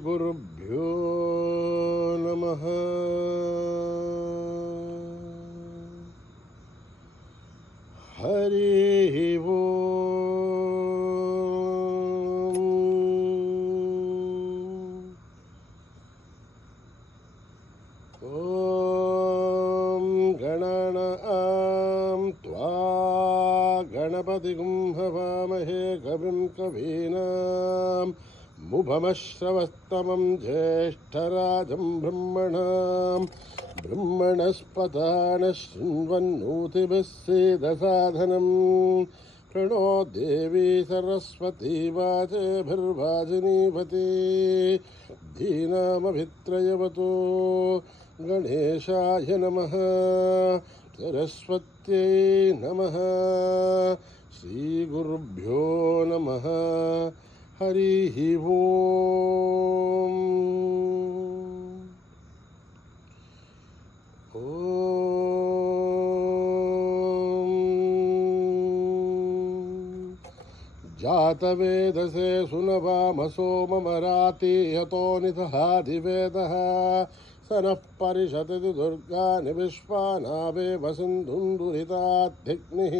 श्रीगुरुभ्यो नमः। हरिः ॐ गणानां त्वा गणपतिं हवामहे कविं कवीनाम् मुभमश्रवस्तमं ज्येष्ठराजं ब्रह्मणस्पतान शृण्वन्नोतिभिः सीदसाधनम् प्रणो देवी सरस्वती वाचेभिर्वाजिनीवती धीनामभित्रयवतो गणेशाय नमः सरस्वत्यै नमः श्रीगुरुभ्यो नमः। हरिः ओम्। जातवेदसे सुनवामसो ममराति यतो निदहाधिवेदः स नः परिषदति दुर्गानि विश्वानावेव सिन्धुन्दुरिताद्धिग्निः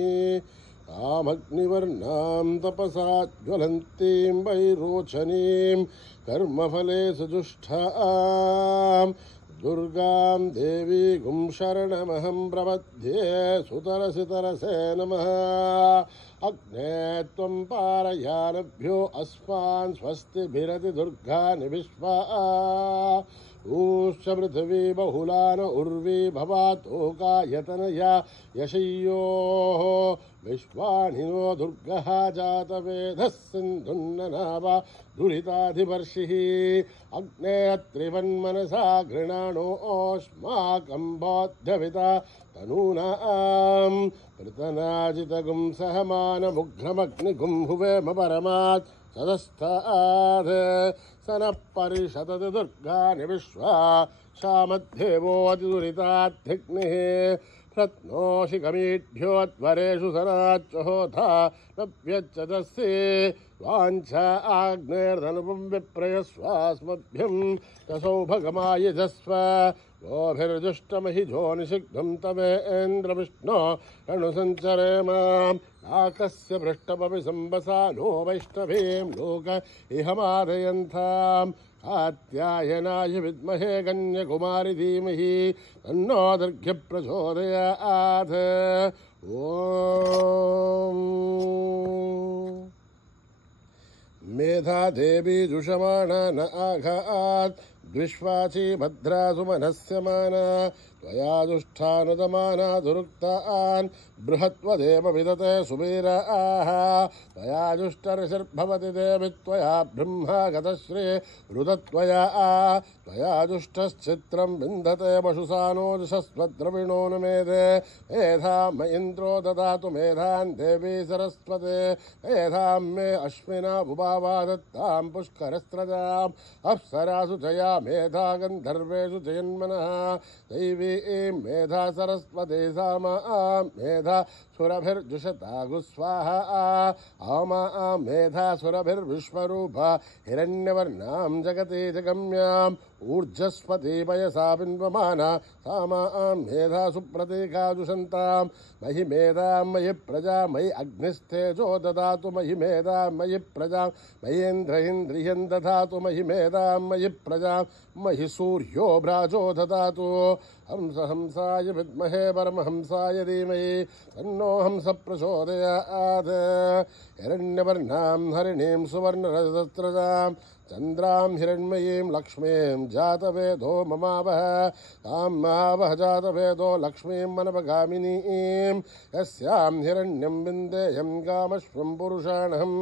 कामग्निवर्णां तपसा ज्वलन्तीं वैरोचनीं कर्मफले सुजुष्टां दुर्गां देवीं शरणमहं प्रपद्ये सुतरसितरसे नमः। अग्ने त्वं पारयानभ्यो अस्मान् स्वस्तिभिरति दुर्गानि विश्वा ऊश्च पृथिवी बहुलान उर्वी भवातोकायतनया यशय्योः विश्वानिनो दुर्गः जातवेदः सिन्धुन्ननावा दुरिताधिवर्षिः अग्ने त्रिवन्मनसा गृणाणोऽस्माकं बोध्यविता तनूनां पृतनाजितगुं सहमानमुग्रमग्निगुं हुवेम परमात् सदस्तात् स नः परिषदति दुर्गानि विश्वा शामध्येवोऽतिदुरिताद्धिग्निः प्रत्नोषिकमीढ्योऽध्वरेषु सराच्चहोथा नव्यच्चदस्ये वाञ्छा आग्नेर्धनुपं विप्रयस्वास्मभ्यं तसौभगमायजस्व गोभिर्जुष्टमहिजो निषिग्धं तवेन्द्रविष्णो रणुसञ्चरेम नाकस्य पृष्ठमपि सम्बसा नो वैष्णवीं लोक इहमादयन्ताम् कात्यायनाय विद्महे कन्याकुमारी धीमहि तन्नो दुर्गे प्रचोदयात्। ॐ मेधा देवी जुषमाणा न आघात् द्विश्वाची भद्रा सुमनस्यमाना त्वया दुष्टानुदमाना दुरुक्तान् बृहत्वदेव विदते सुवीराः त्वया जुष्टर्षिर्भवति देवि त्वया ब्रह्मा गतश्री रुदत्वया त्वया जुष्टश्चित्रं विन्दते वशुसानोजशस्वद्रविणो न मेधे मेधां म इन्द्रो ददातु मेधान् देवी सरस्वते मेधां मे अश्विना बुभावा दत्तां पुष्करस्रजाम् अप्सरासु जया मेधा गन्धर्वेषु जयन्मनः दैवी मेधा सरस्वती सामा मेधा सुरभिर्जुषता गुस्वाहा आमा मेधा सुरभिर्विश्वरूपा हिरण्यवर्णां जगति जगम्याम् ऊर्जस्वती पयसा बिन्वमाना सामा मेधा सुप्रतीका जुषन्तां मयि मेधां मयि प्रजा मयि अग्निस्थेजो ददातु मयि मेधां मयि प्रजा मयीन्द्र इन्द्रियं ददातु मयि मेधां मयि प्रजा मयि सूर्यो भ्राजो ददातु हंस हंसाय विद्महे परमहंसाय धीमहि तन्नो हंस प्रचोदयात्। हिरण्यवर्णां हरिणीं सुवर्णरजस्रजां चन्द्रां हिरण्मयीं लक्ष्मीं जातवेदो ममावह तां मावह जातवेदो लक्ष्मीं मनपगामिनीं यस्यां हिरण्यं विन्देयं कामश्वं पुरुषाणहम्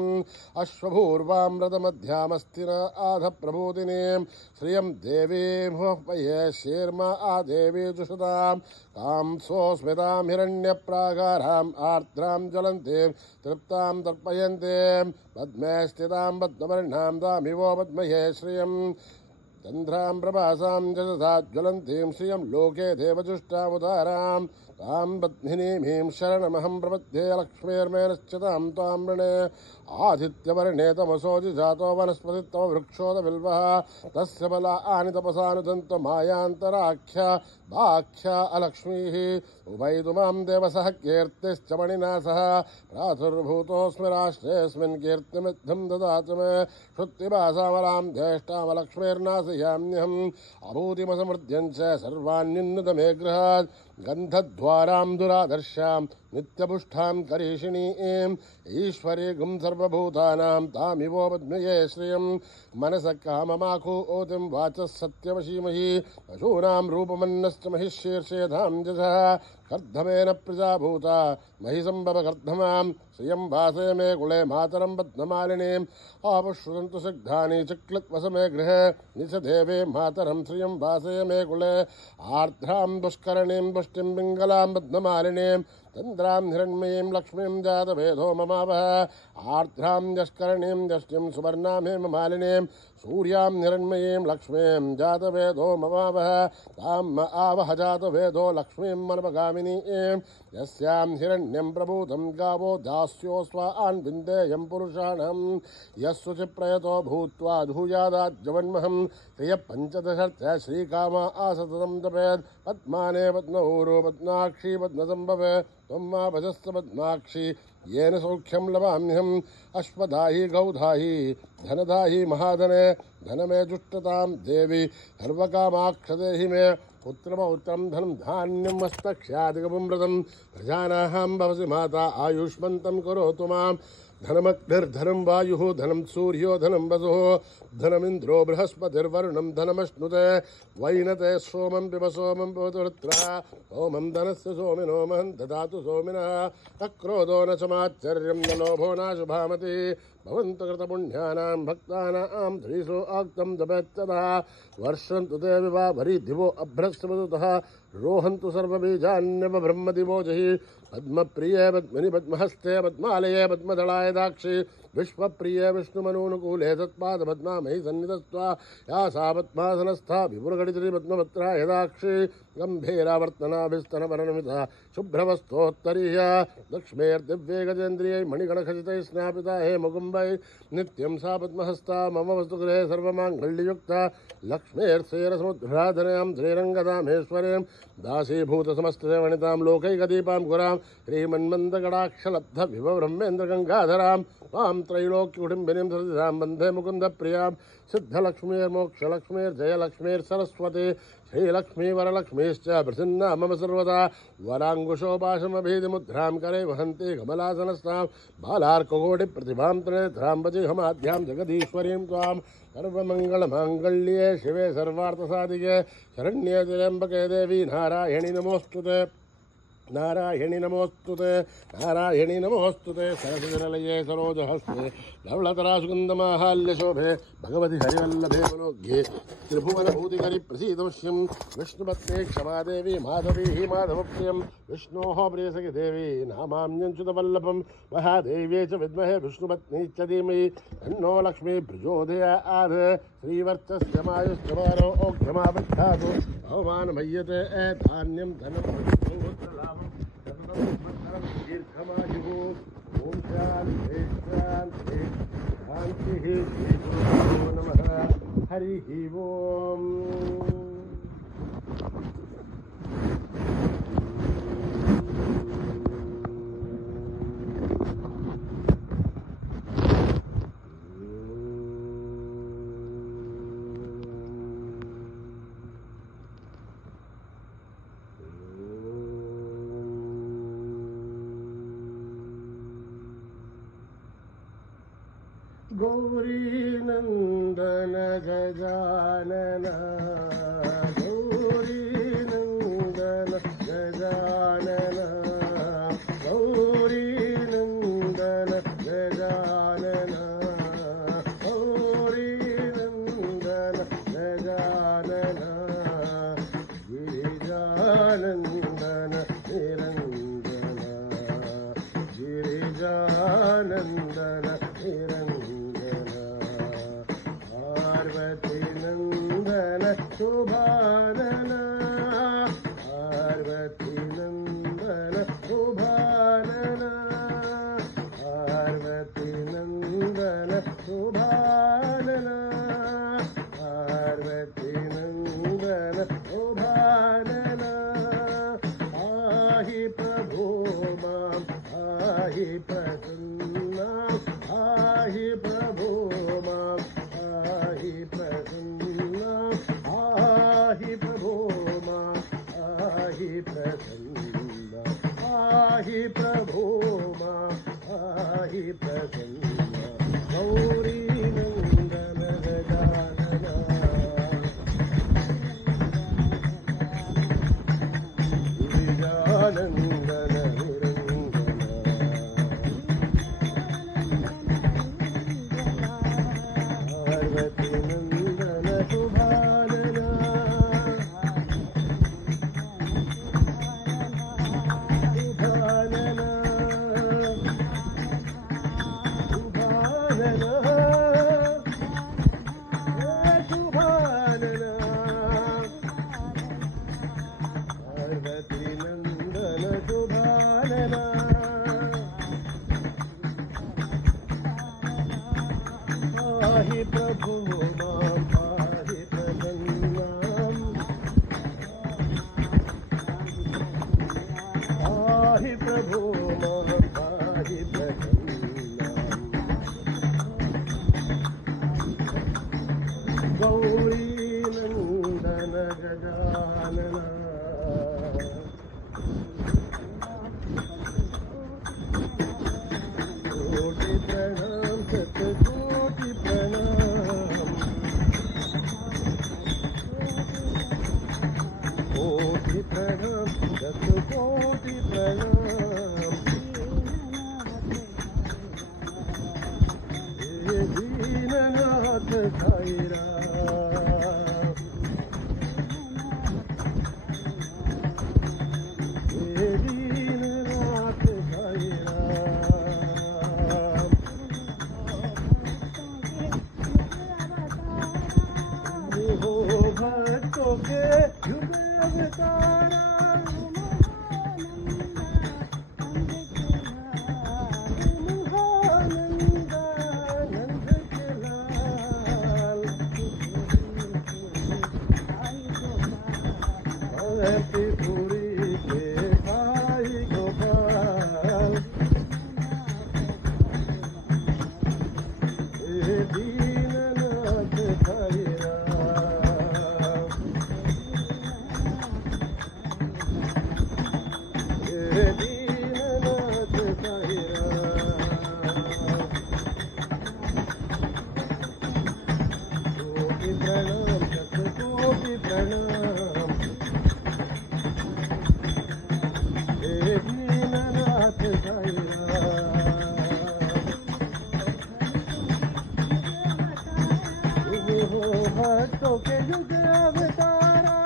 अश्वभूर्वामृतमध्यामस्तिन आधप्रभूतिनीं श्रियं देवीं पये शीर्मा आदेवी जुषतां तां सोऽस्मितां हिरण्यप्राकाराम् आर्द्रां ज्वलन्तीं तृप्तां तर्पयन्तीं पद्मे स्थितां पद्मवर्णां दामिवो पद्मये श्रियं चन्द्रां प्रभासां जगसा ज्वलन्तीं श्रियं लोके देवजुष्टामुदारां तां पत्मिनीमीं शरणमहं प्रपद्ये लक्ष्मीर्मेनश्चितां त्वां वृणे आदित्यवर्णे तमसोऽधि जातो वनस्पतित्तम वृक्षोदबिल्वः तस्य बलानि तपसानुदन्तो मायान्तराख्या वाख्या अलक्ष्मीः उभयतु मां देवसः कीर्तिश्च मणिना सह प्रादुर्भूतोऽस्मि राष्ट्रेऽस्मिन् कीर्तिमिद्धं ददातु मे श्रुत्तिभासामलां ज्येष्ठामलक्ष्मीर्नाशयाम्यहम् अभूतिमसमृद्ध्यं च सर्वान्युन्नतमे गृहात् गन्धद्वारां दुरादर्शां नित्यपुष्टां करीषिणीं ईश्वरीगुं सर्वभूतानां तामिवो पद्मये श्रियं मनसः काममाकूतिं वाचः सत्यमशीमहि पशूनां रूपमन्नश्च महिषीर्षेधां जसः कर्धमेन प्रजाभूता महि सम्भवकर्धमां श्रियं वासे मे कुले मातरं पद्ममालिनीम् आपुष्वन्तु सिग्धानि चक्लत्वसमे गृहे निशदेवे मातरं श्रियं वासे मे कुले आर्द्रां पुष्करणीं पुष्टिं पिङ्गलां पद्ममालिनीं चन्द्रां हिरण्मयीं लक्ष्मीं जातवेदो ममावह आर्द्रां यष्करणीं यष्टिं सुवर्णां हेममालिनीं सूर्यां हिरण्मयीं लक्ष्मीं जातवेदो ममावह ताम् आवह जातवेदो लक्ष्मीं मनपगामिनीं यस्यां हिरण्यं प्रभूतं गावो दास्योऽस्वान् विन्देयं पुरुषाणं यस्सुचिप्रयतो भूत्वा धूयादाज्जवन्महं क्रियः पञ्चदशर्थ श्रीकामा आसततं तपेत् पद्माने पद्मऊरो पद्माक्षी पद्मसम्भवे त्वं मा भजस्व पद्माक्षी येन सौख्यं लभाम्यहम् अश्वदाहि गौधाहि धनदाहि महाधने धनमे जुष्टतां देवी सर्वकामाक्षदेहि मे पुत्रपौत्रं धनं धान्यं मस्तक्ष्यादिकमृतं प्रजानाहं भवसि माता आयुष्मन्तं करोतु मां धनमग्निर्धनं वायुः धनं सूर्यो धनं वसुः धनमिन्द्रो बृहस्पतिर्वरुणं धनमश्नुते वैनते सोमं पिब सोमं पिबतुरुत्रा ओमं धनस्य सोमिनो महं ददातु सोमिनः न क्रोधो न समाच्चर्यं न लोभो नाशुभामति भवन्तु कृतपुण्यानां भक्तानां श्रीसो आक्तं जपेत्ततः वर्षन्तु ते विवाभरी दिवो अभ्रस्वतः रोहन्तु सर्वबीजान्यवब्रह्मदिवो जहि पद्मप्रिये पद्मिनि पद्महस्ते पद्मालये पद्मदलाय दाक्षि विश्वप्रिये विष्णुमनूनुकूले तत्पादपद्मामयि सन्निधस्त्वा या सा पद्मासनस्था विपुलगणितरी पद्मपत्रा यदाक्षि गम्भीरावर्तनाभिस्तनवर्णमिता शुभ्रवस्तोत्तरीया लक्ष्मीर्दिव्ये गजेन्द्रियै मणिगणखचितैः स्नापिता हे मुकुम्बै नित्यं सा पद्महस्ता मम वस्तुगृहे सर्वमाङ्गल्ययुक्ता लक्ष्मीर्षेरसमुद्राधनयां श्रीरङ्गदामेश्वरीं दासीभूतसमस्तसेवनितां लोकैकदीपां गुरां श्रीमन्मन्दगडाक्षलब्धविभवब्रह्मेन्द्रगङ्गाधरां त्वां त्रैलोक्यकुटुम्बिनीं सतिधां वन्दे मुकुन्दप्रियां सिद्धलक्ष्मीर्मोक्षलक्ष्मीर्जयलक्ष्मीर्सरस्वती श्रीलक्ष्मीवरलक्ष्मीश्च प्रसन्ना मम सर्वदा वराङ्कुशोपाशमभीतिमुद्रां करे वहन्ति कमलासनस्तां बालार्ककोटिप्रतिभां त्रिनेत्रां वजिहमाद्यां जगदीश्वरीं त्वां सर्वमङ्गलमाङ्गल्ये शिवे सर्वार्थसाधिके शरण्ये त्र्यम्बके देवी नारायणि नमोऽस्तुते नारायणि नमोस्तुते नारायणि नमोस्तुते सरसिजलये सरोजहस्ते लवलतरासुगन्धमाहाल्यशोभे भगवति हरिवल्लभे मनोज्ञे त्रिभुवनभूतिकरि प्रसीदवश्यं विष्णुपत्नी क्षमादेवी माधवी माधवप्रियं विष्णोः प्रियसखि देवी नामाम्यञ्च्युतवल्लभं महादेव्यै च विद्महे विष्णुपत्नी च धीमहि तन्नो लक्ष्मी प्रचोदयात् श्रीवर्चस्य मायुष्यमानो ओक्षमावृद्धातु अवमानमय्यते धान्यं धनं दीर्घमायुः ॐ शान्ति शान्ति शान्तिः श्रीगुरुभ्यो नमः हरिः ओम् गौरीनन्दन गजानन गौरीनन्दन गजानन गौरीनन्दन गजानन गौरीनन्दन गजानन गिरिजानन्दन निरञ्जन गिरिजानन्दन शुभानन पार्वती नंदन पाहि प्रसन्ना पाहि प्रभो मां पाहि प्रसन्ना पाहि प्रभो मां पाहि प्रसन्ना पाहि प्रभो मां पाहि प्रसन्ना गौरी नन्दन गजानना गिरिजानन्दन पार्वती नन्दन शुभानना शुभानना शुभानना शुभानना पार्वती नन्दन शुभानना पाहि प्रभु मां पाहि प्रसन्नां पाहि प्रभु मां पाहि प्रसन्नां गौरी नन्दन गजानना कोटि प्रणाम शतकोटि प्रणाम कोटि प्रणाम शतकोटि प्रणाम हे दीननाथ साई राम हे दीननाथ साई राम हो भक्तों के युग अवतारा मुहानंदा नंद के लाल भक्तिपुरी के साई गोपाल हे दीननाथ साई राम हे दीननाथ साई राम कोटि प्रणाम शतकोटि प्रणाम हे दीननाथ साई राम हो भक्तों के युग अवतारा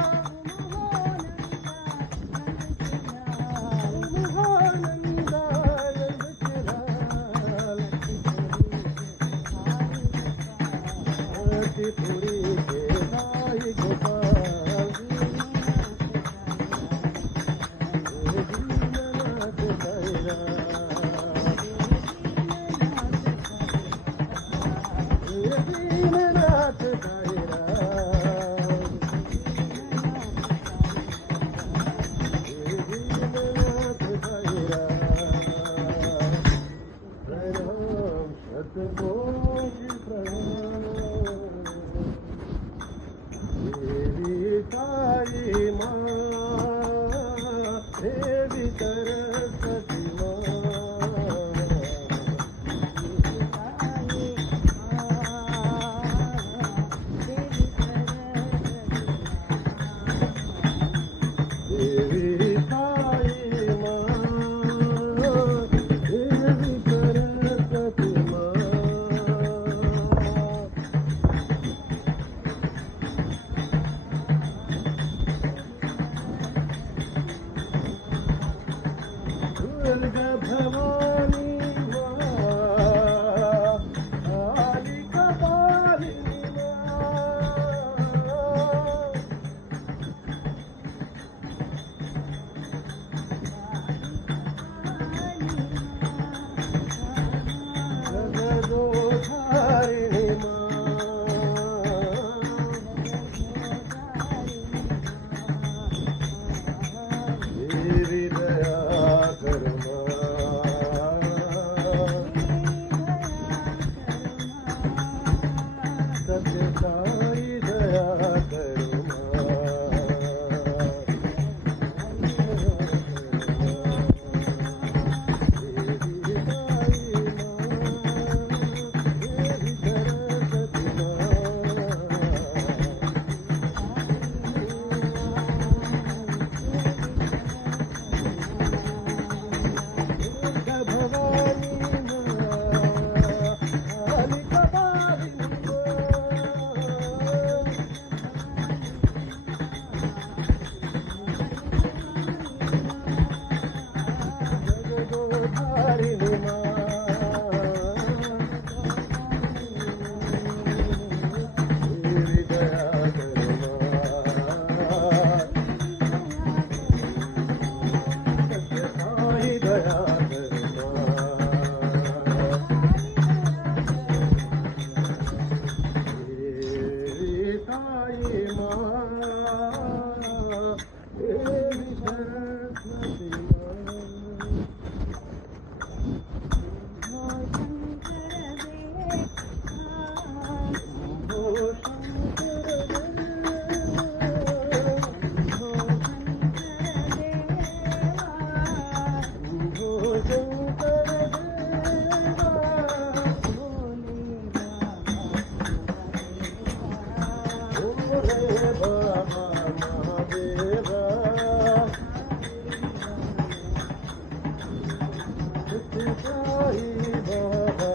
मुहानंदा नंद के लाल भक्तिपुरी के साई गोपाल हे दीननाथ साई राम हे दीननाथ साई राम हे दीननाथ साई राम प्रणाम शतकोटि प्रणाम देवी साई मां देवी सरस्वती मां देवी साई मां देवी सरस्वती मां साई बाबा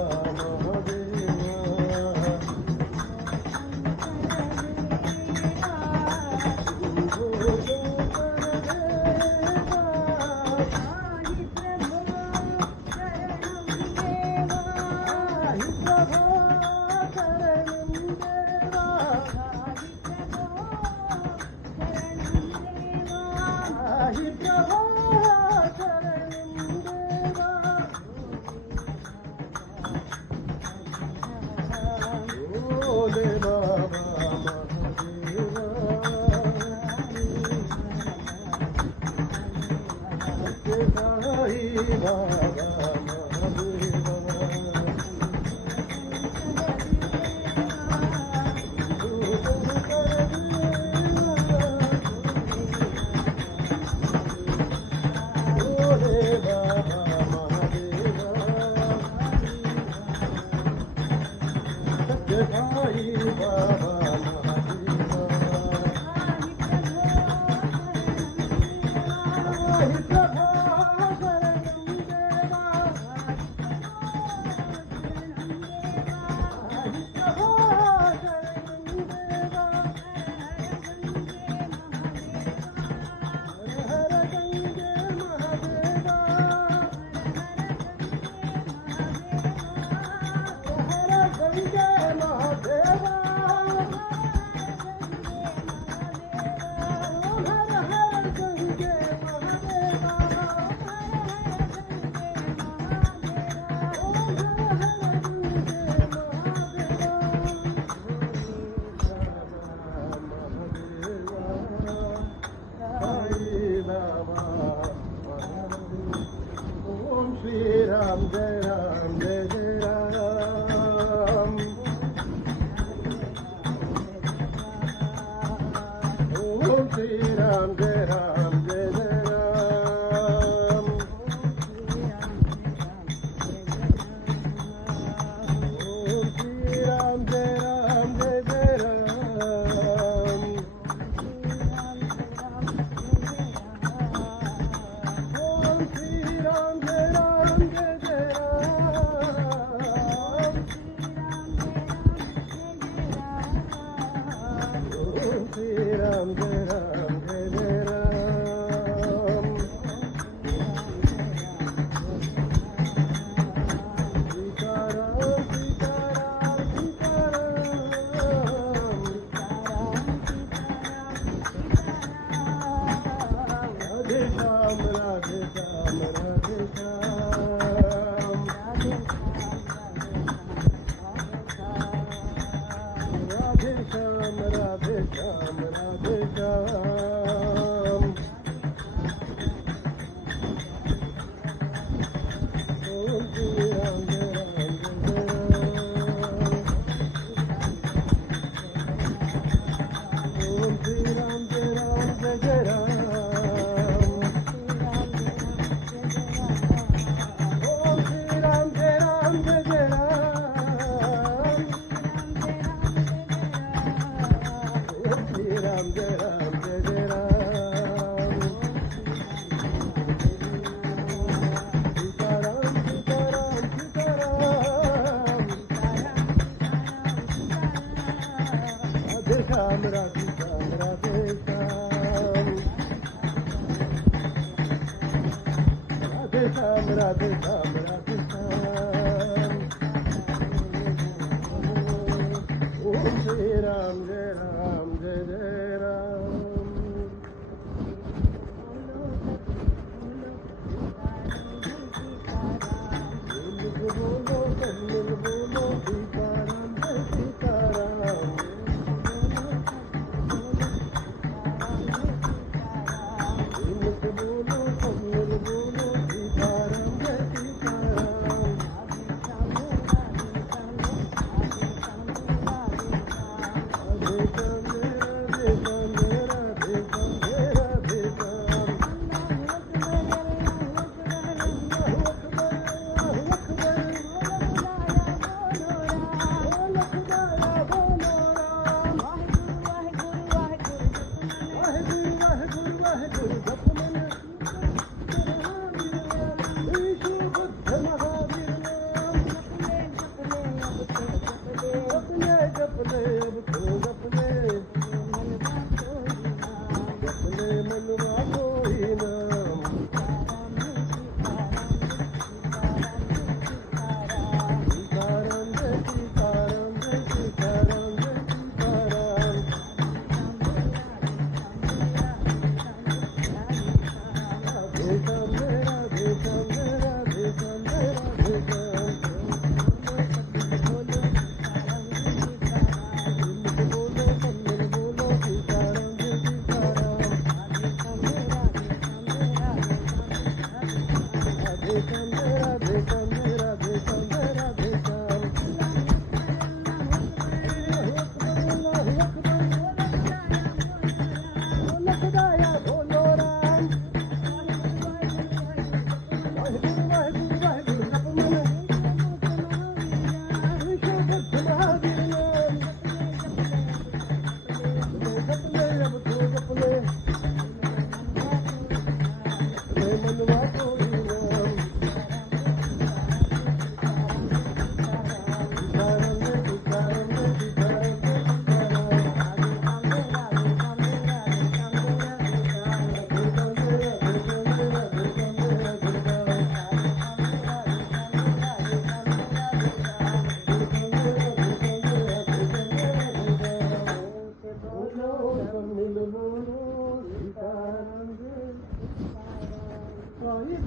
महादेवा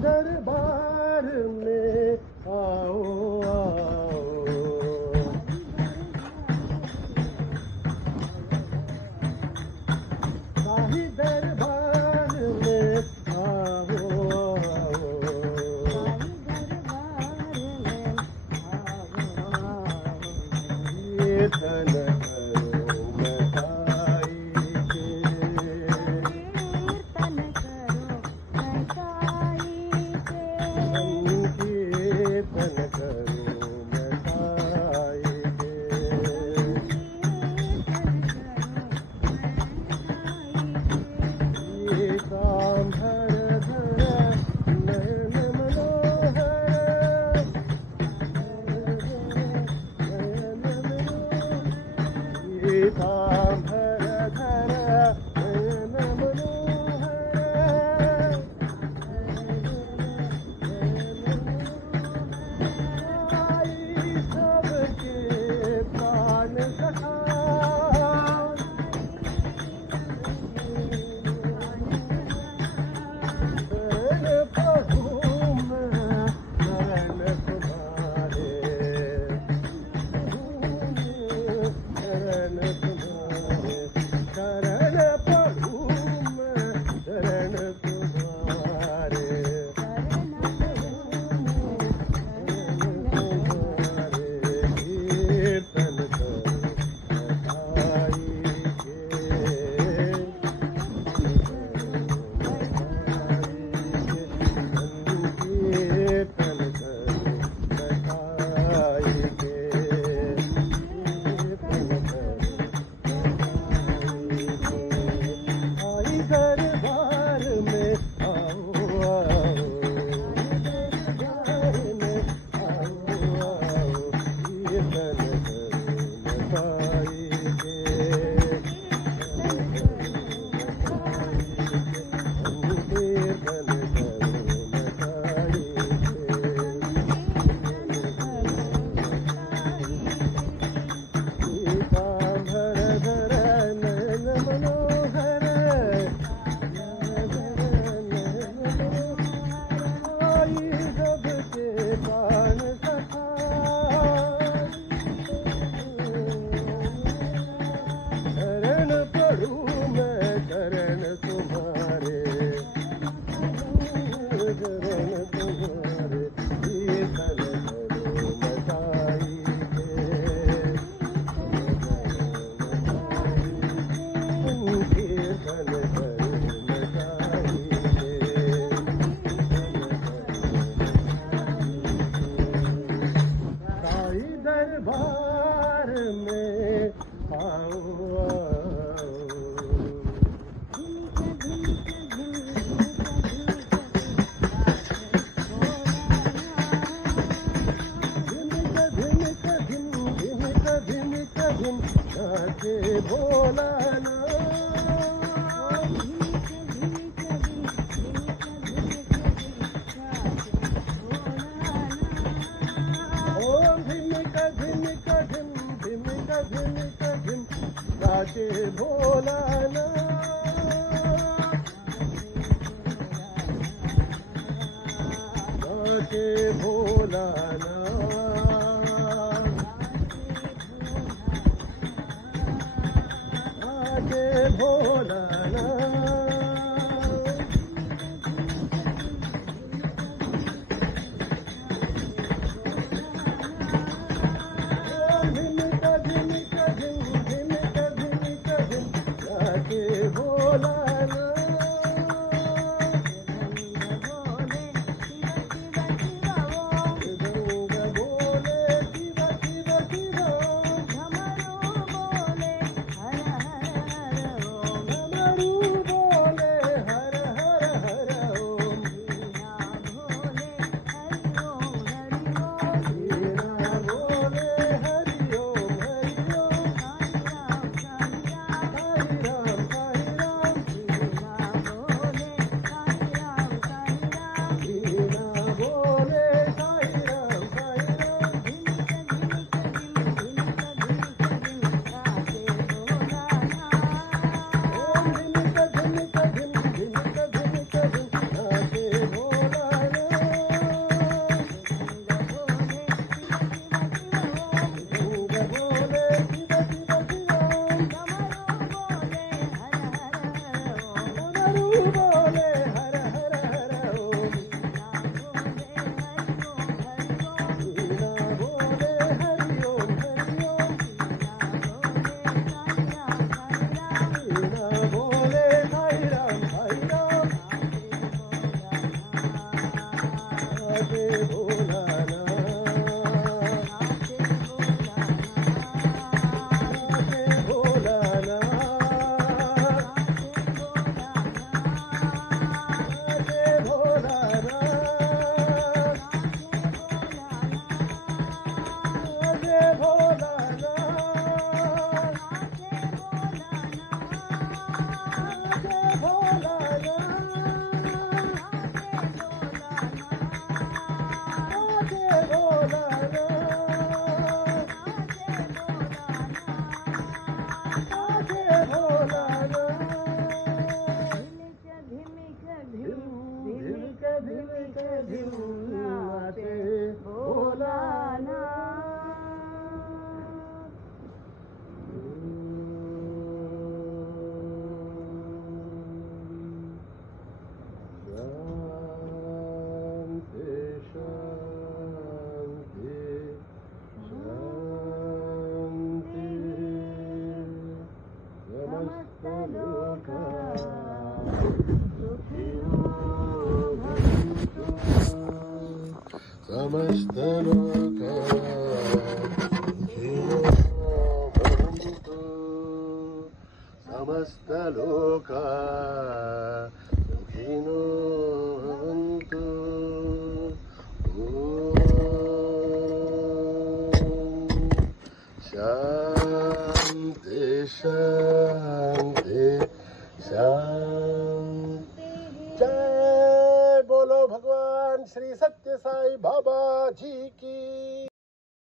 दरबार में आओ आओ शाही दरबार में आओ आओ ये धन समस्तलोका समस्तलोका सुखिनो भवन्तु शांति शांति शांति। जय बोलो भगवान श्री सत्य साई बाबा जी की।